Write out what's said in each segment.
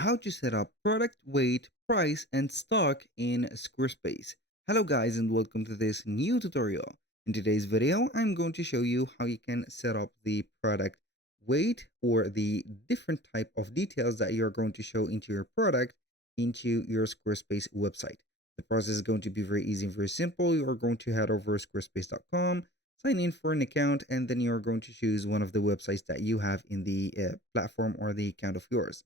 how to set up product weight, price, and stock in Squarespace. Hello guys and welcome to this new tutorial. In today's video, I'm going to show you how you can set up the product weight or the different type of details that you're going to show into your product into your Squarespace website. The process is going to be very easy and very simple. You're going to head over squarespace.com, sign in for an account, and then you're going to choose one of the websites that you have in the platform or the account of yours.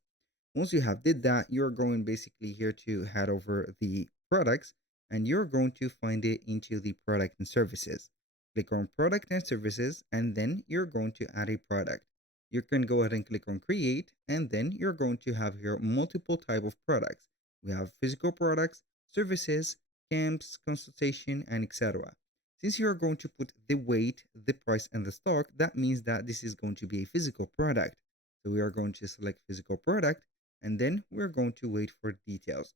Once you have did that, you're going basically here to head over the products and you're going to find it into the product and services. Click on product and services and then you're going to add a product. You can go ahead and click on create and then you're going to have here multiple type of products. We have physical products, services, camps, consultation, and etc. Since you're going to put the weight, the price, and the stock, that means that this is going to be a physical product. So we are going to select physical product and then we're going to wait for details.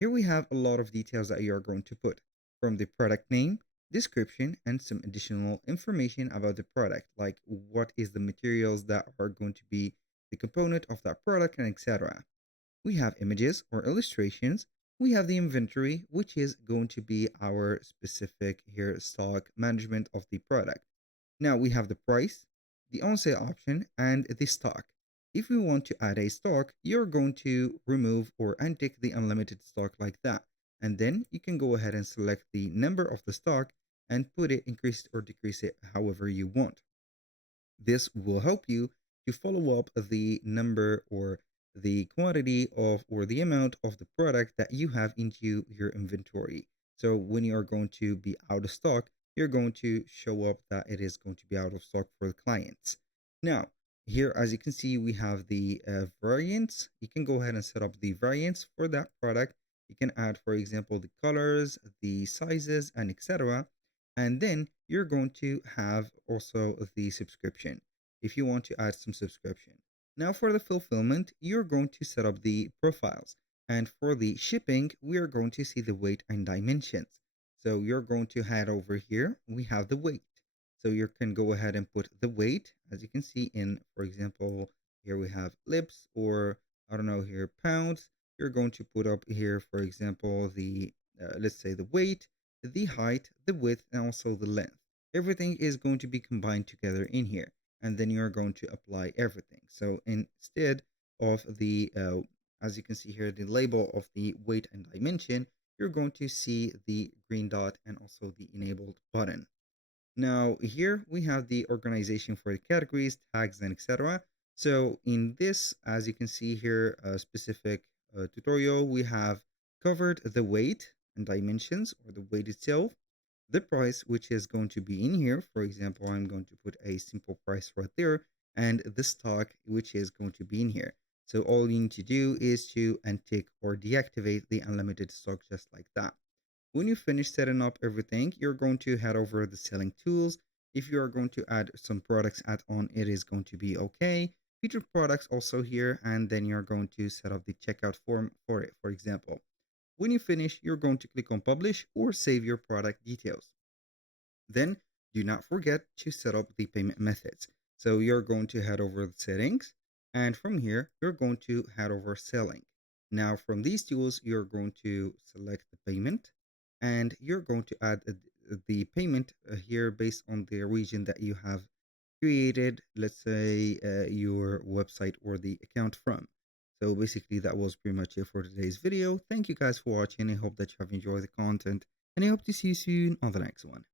Here we have a lot of details that you are going to put from the product name, description, and some additional information about the product, like what is the materials that are going to be the component of that product and etc. We have images or illustrations. We have the inventory, which is going to be our specific here stock management of the product. Now we have the price, the on sale option, and the stock. If you want to add a stock, you're going to remove or untick the unlimited stock like that. And then you can go ahead and select the number of the stock and put it, increase it or decrease it however you want. This will help you to follow up the number or the quantity of or the amount of the product that you have into your inventory. So when you are going to be out of stock, you're going to show up that it is going to be out of stock for the clients. Now, here, as you can see, we have the variants. You can go ahead and set up the variants for that product. You can add, for example, the colors, the sizes, and etc. And then you're going to have also the subscription if you want to add some subscription. Now for the fulfillment, you're going to set up the profiles. And for the shipping, we are going to see the weight and dimensions. So you're going to head over here. We have the weight. So you can go ahead and put the weight, as you can see in, for example, here we have lips or I don't know here, pounds. You're going to put up here, for example, the, let's say the weight, the height, the width, and also the length. Everything is going to be combined together in here. And then you're going to apply everything. So instead of the, as you can see here, the label of the weight and dimension, you're going to see the green dot and also the enabled button. Now here we have the organization for the categories, tags, and etc. So in this, as you can see here, a specific tutorial, we have covered the weight and dimensions or the weight itself, the price, which is going to be in here. For example, I'm going to put a simple price right there and the stock, which is going to be in here. So all you need to do is to untick or deactivate the unlimited stock just like that. When you finish setting up everything, you're going to head over the selling tools. If you are going to add some products add on, it is going to be okay. Featured products also here, and then you're going to set up the checkout form for it, for example. When you finish, you're going to click on publish or save your product details. Then do not forget to set up the payment methods. So you're going to head over the settings, and from here, you're going to head over selling. Now from these tools, you're going to select the payment and you're going to add the payment here based on the region that you have created, let's say your website or the account from. So basically that was pretty much it for today's video. Thank you guys for watching. I hope that you have enjoyed the content and I hope to see you soon on the next one.